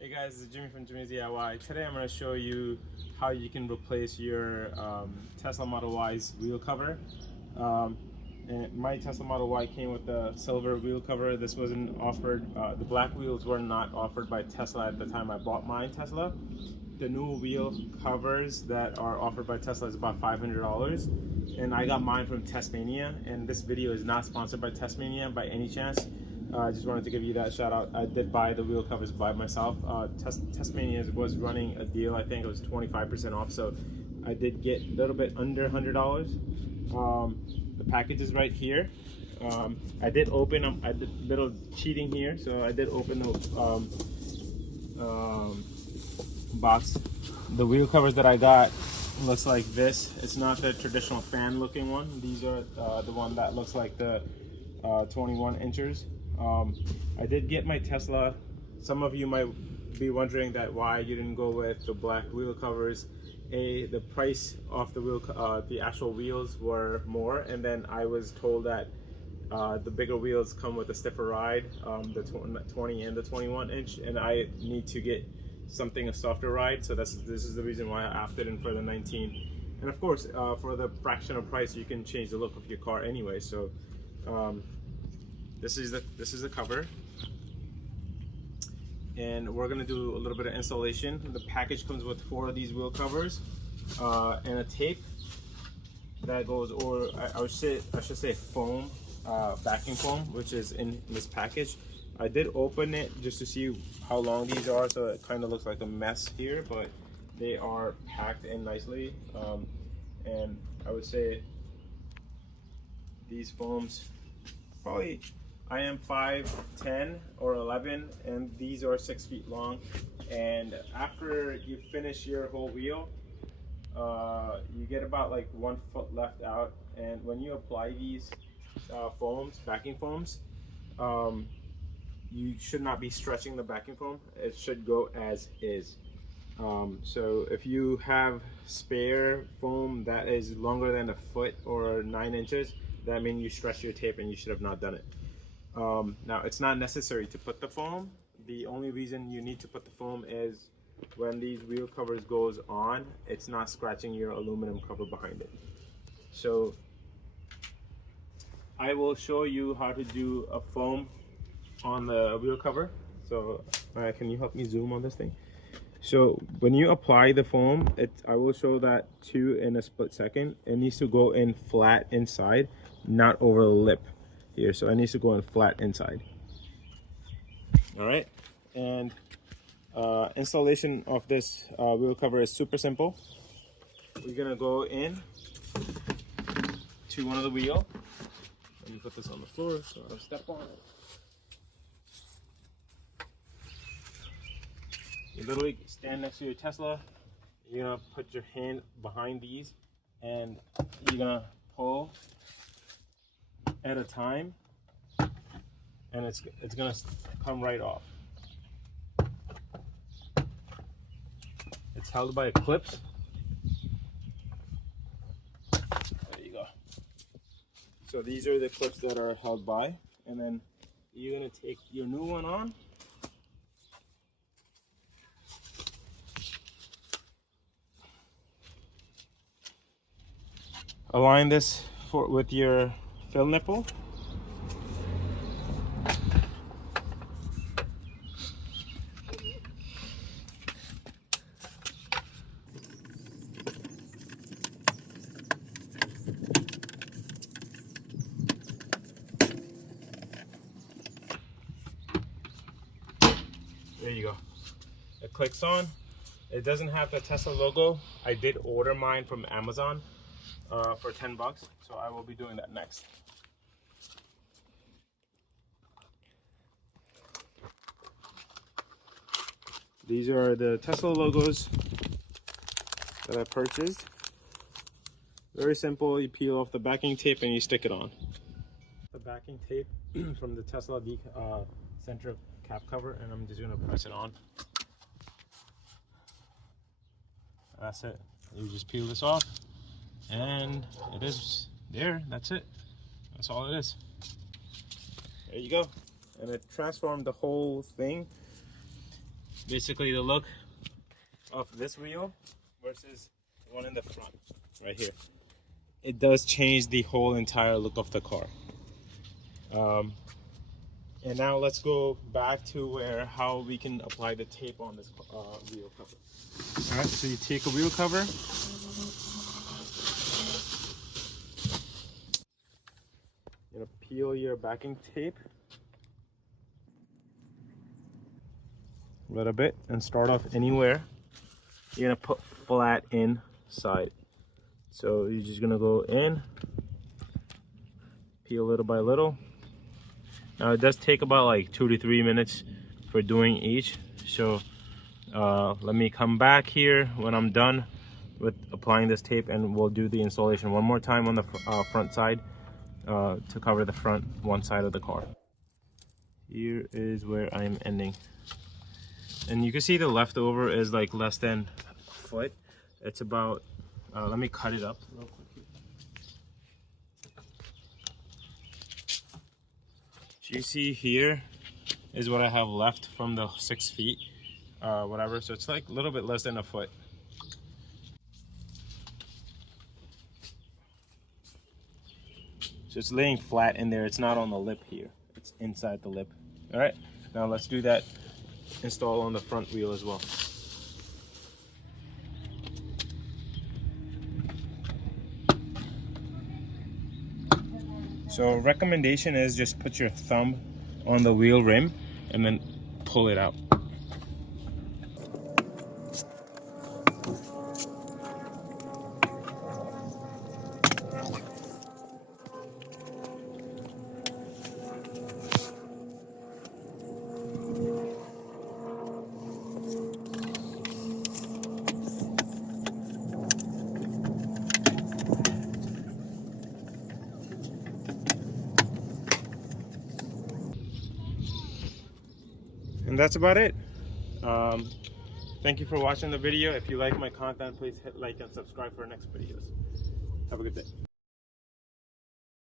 Hey guys, this is Jimmy from Jimmy's DIY. Today I'm going to show you how you can replace your Tesla Model Y's wheel cover. And my Tesla Model Y came with the silver wheel cover. This wasn't offered, the black wheels were not offered by Tesla at the time I bought mine Tesla. The new wheel covers that are offered by Tesla is about $500. And I got mine from Tasmania, and this video is not sponsored by Tasmania by any chance. I just wanted to give you that shout out. I did buy the wheel covers by myself. Tasmania was running a deal. I think it was 25% off, so I did get a little bit under $100. The package is right here. I did open. I did a little cheating here, so I did open the box. The wheel covers that I got looks like this. It's not the traditional fan looking one. These are the one that looks like the 21 inches. I did get my Tesla. Some of you might be wondering that why you didn't go with the black wheel covers. The price of the wheel, the actual wheels were more, and then I was told that the bigger wheels come with a stiffer ride, the 20 and the 21 inch, and I need to get something a softer ride. So this is the reason why I opted in for the 19. And of course, for the fraction of price, you can change the look of your car anyway. So. This is the cover, and we're gonna do a little bit of installation. The package comes with 4 of these wheel covers and a tape that goes, or I should say foam, backing foam, which is in this package. I did open it just to see how long these are, so it kind of looks like a mess here, but they are packed in nicely. And I would say these foams probably, I am 5'10" or 11, and these are 6 feet long. And after you finish your whole wheel, you get about like 1 foot left out. And when you apply these foams, backing foams, you should not be stretching the backing foam. It should go as is. So if you have spare foam that is longer than a foot or 9 inches, that means you stretch your tape and you should have not done it. Now, it's not necessary to put the foam. The only reason you need to put the foam is when these wheel covers goes on, it's not scratching your aluminum cover behind it. So I will show you how to do a foam on the wheel cover. So can you help me zoom on this thing? So when you apply the foam, I will show that too in a split second. It needs to go in flat inside, not over the lip here. So it needs to go in flat inside. All right, and installation of this wheel cover is super simple. We're gonna go in to one of the wheel. Let me put this on the floor so I don't step on it. You literally stand next to your Tesla. You're gonna put your hand behind these, and you're gonna pull at a time, and it's gonna come right off. It's held by clips. There you go. So these are the clips that are held by, and then you're gonna take your new one on. Align this with your fill nipple. There you go. It clicks on. It doesn't have the Tesla logo. I did order mine from Amazon for 10 bucks, so I will be doing that next. These are the Tesla logos that I purchased. Very simple. You peel off the backing tape and you stick it on. The backing tape from the Tesla center cap cover, and I'm just gonna press it on. That's it. You just peel this off, and it is there. That's it. That's all it is. There you go. And it transformed the whole thing basically the look of this wheel versus the one in the front right here. It does change the whole entire look of the car. And now let's go back to how we can apply the tape on this wheel cover. All right, so you take a wheel cover, you're gonna peel your backing tape a little bit and start off anywhere. You're gonna put flat inside. So you're just gonna go in, peel little by little. Now it does take about like 2 to 3 minutes for doing each. So let me come back here when I'm done with applying this tape, and we'll do the installation one more time on the front side to cover the front one side of the car. Here is where I'm ending. And you can see the leftover is like less than a foot. It's about, let me cut it up real quick. You see here is what I have left from the 6 feet, whatever. So it's like a little bit less than a foot. So it's laying flat in there. It's not on the lip here. It's inside the lip. All right, now let's do that install on the front wheel as well. So recommendation is just put your thumb on the wheel rim and then pull it out. And that's about it. Thank you for watching the video. If you like my content, please hit like and subscribe for our next videos. Have a good day.